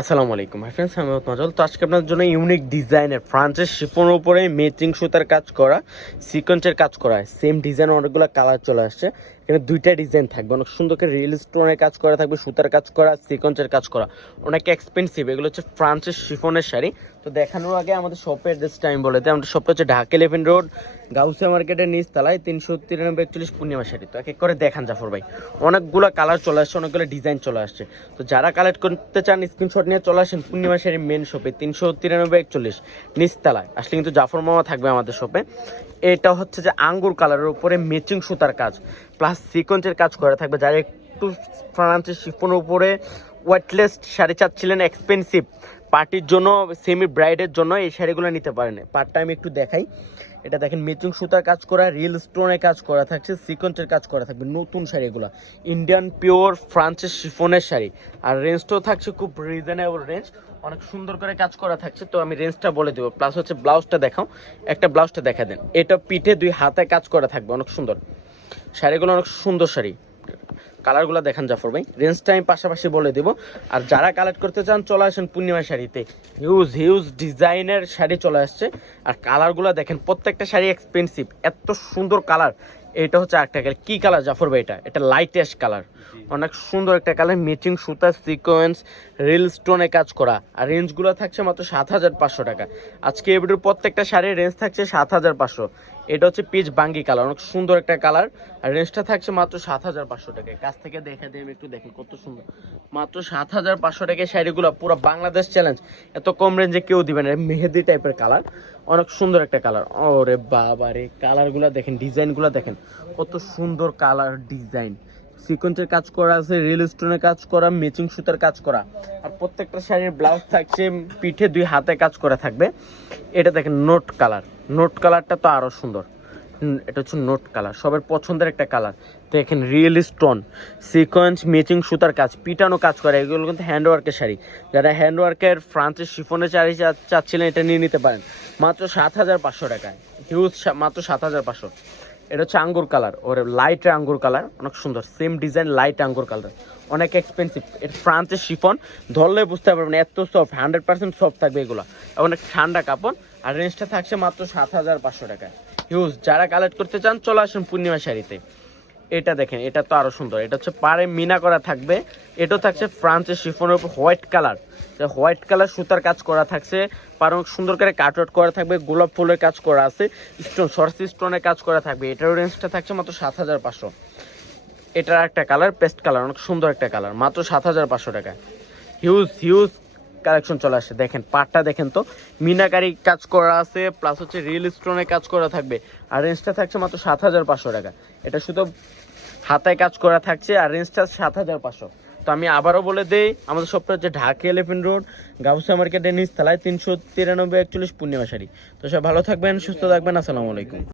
আসসালামু আলাইকুম hi friends, আমি মাজল। তো আজকে আপনাদের জন্য ইউনিক ডিজাইনের ফ্রান্সের শিফনের উপরে ম্যাচিং সুতার কাজ করা, সিকোয়েন্সের কাজ করা, সেম ডিজাইনের অনেকগুলো কালার চলে আসছে। এখানে দুইটা ডিজাইন থাকবে, অনেক সুন্দর করে রিয়েল স্টোনের কাজ করা থাকবে, সুতার কাজ করা, সিকোয়েন্সের কাজ করা, অনেক এক্সপেন্সিভ। এগুলো হচ্ছে ফ্রান্সের শিফনের শাড়ি। তো দেখানোর আগে আমাদের শপের অ্যাড্রেসটা আমি বলে দিই। আমাদের শপটা হচ্ছে ঢাকা এলিফ্যান্ট রোড, গাউসিয়া মার্কেটের নিচ তলায়, 393 পূর্ণিমা শাড়ি। তো এক এক করে দেখান জাফর ভাই, অনেকগুলো কালার চলে আসছে, অনেকগুলো ডিজাইন চলে আসছে। তো যারা কালেক্ট করতে চান স্ক্রিনশট নিয়ে চলে আসেন পূর্ণিমা শাড়ির মেন শপে, 393 নিচতলায় আসলে কিন্তু জাফর মামা থাকবে আমাদের শপে। এটা হচ্ছে যে আঙ্গুর কালারের উপরে ম্যাচিং সুতার কাজ প্লাস সিকোয়েন্সের কাজ করা থাকবে। যারা একটু ফ্রান্সের শিফনের উপরে ওয়েটলেস শাড়ি চাচ্ছিলেন এক্সপেন্সিভ পার্টির জন্য, সেমি ব্রাইডের জন্য, এই শাড়িগুলো নিতে পারেন। পার্টটা আমি একটু দেখাই। এটা দেখেন ম্যাচিং সুতার কাজ করা, রিয়েল স্টোনের কাজ করা থাকছে, সিকোয়েন্সের কাজ করা থাকবে। নতুন শাড়িগুলো ইন্ডিয়ান পিওর ফ্রান্সের শিফনের শাড়ি, আর রেঞ্জটাও থাকছে খুব রিজনেবল রেঞ্জ, অনেক সুন্দর করে কাজ করা থাকছে। তো আমি রেঞ্জটা বলে দেবো, প্লাস হচ্ছে ব্লাউজটা দেখাও, একটা ব্লাউজটা দেখা দেন। এটা পিঠে দুই হাতে কাজ করা থাকবে, অনেক সুন্দর শাড়িগুলো, অনেক সুন্দর শাড়ি। কালারগুলো দেখান জাফর ভাই, রেঞ্জটা আমি পাশাপাশি বলে দেবো। আর যারা কালেক্ট করতে চান চলে আসেন পূর্ণিমা শাড়িতে, হিউজ হিউজ ডিজাইনের শাড়ি চলে আসছে। আর কালারগুলো দেখেন, প্রত্যেকটা শাড়ি এক্সপেন্সিভ, এত সুন্দর কালার। এটা হচ্ছে একটা কালার, কী কালার জাফর ভাই? এটা লাইট অ্যাশ কালার, অনেক সুন্দর একটা কালার। ম্যাচিং সুতা, সিকোয়েন্স, রিল স্টোনে কাজ করা। আর রেঞ্জগুলো থাকছে মাত্র 7,500 টাকা। আজকে এই ভিডিওর প্রত্যেকটা শাড়ির রেঞ্জ থাকছে 7,500। এটা হচ্ছে পিচ বাঙ্গি কালার, অনেক সুন্দর একটা কালার। আর রেঞ্জটা থাকছে মাত্র 7,500 টাকায়। কাছ থেকে দেখে দেবেন, একটু দেখেন কত সুন্দর। মাত্র 7,500 টাকায় শাড়িগুলো, পুরো বাংলাদেশ চ্যালেঞ্জ। এত কম রেঞ্জে কেউ দিবে না। মেহেদি টাইপের কালার, অনেক সুন্দর একটা কালার। ওরে বাবা রে, কালারগুলো দেখেন, ডিজাইনগুলো দেখেন, কত সুন্দর কালার ডিজাইন। সিকোয়েন্সের কাজ করা আছে, রিয়েল স্টোনের কাজ করা, ম্যাচিং সুতার কাজ করা। আর প্রত্যেকটা শাড়ির ব্লাউজ থাকছে পিঠে দুই হাতে কাজ করা থাকবে। এটা দেখেন নোট কালার, নোট কালারটা তো আরও সুন্দর। এটা হচ্ছে নোট কালার, সবার পছন্দের একটা কালার। দেখেন রিয়েল স্টোন, সিকোয়েন্স, ম্যাচিং সুতার কাজ, পিটানো কাজ করে। এগুলো কিন্তু হ্যান্ডওয়ার্কের শাড়ি। যারা হ্যান্ডওয়ার্কের ফ্রান্সের শিফনের শাড়ি চাচ্ছিলেন, এটা নিয়ে নিতে পারেন মাত্র 7,500 টাকায়। হিউজ, মাত্র 7,500। এটা হচ্ছে আঙ্গুর কালার, ওর লাইট আঙ্গুর কালার, অনেক সুন্দর। সেম ডিজাইন, লাইট আঙ্গুর কালার, অনেক এক্সপেন্সিভ। এটা ফ্রান্সের শিফন, ধরলে বুঝতে পারবেন এত সফট, 100% সফট থাকবে এগুলো, অনেক ঠান্ডা কাপড়। আর রেঞ্জটা থাকছে মাত্র 7,500 টাকায়। হিউজ, যারা কালেক্ট করতে চান চলে আসুন পূর্ণিমা শাড়িতে। এটা দেখেন, এটা তো আরো সুন্দর। এটা হচ্ছে পাড়ে মিনা করা থাকবে। এটাও থাকছে ফ্রান্সের শিফনের উপর হোয়াইট কালার, হোয়াইট কালার সুতার কাজ করা থাকছে। পারো সুন্দর করে কাটওয়ার্ক করা থাকবে, গোলাপ ফুলের কাজ করা আছে, স্টোন, সরসি স্টোনের কাজ করা থাকবে। এটার রেঞ্জটা থাকছে মাত্র 7,500। এটার একটা কালার পেস্ট কালার, অনেক সুন্দর একটা কালার, মাত্র 7,500 টাকায়। হিউজ হিউজ কালেকশন চলে আসে। দেখেন পাটটা দেখেন তো, মিনাকারি কাজ করা আছে, প্লাস হচ্ছে রিয়েল স্টোনের কাজ করা থাকবে। আর রেঞ্জটা থাকছে মাত্র 7,500 টাকা। এটা শুধু হাতায় কাজ করা থাকছে, আর রেঞ্জটা 7,500। তো আমি আবারও বলে দেই, আমাদের শপটা হচ্ছে ঢাকা এলিফ্যান্ট রোড, গাউসিয়া মার্কেটের নিচ তলায়, 393 পূর্ণিমা শাড়ি। তো সব ভালো থাকবেন, সুস্থ থাকবেন। আসসালামু আলাইকুম।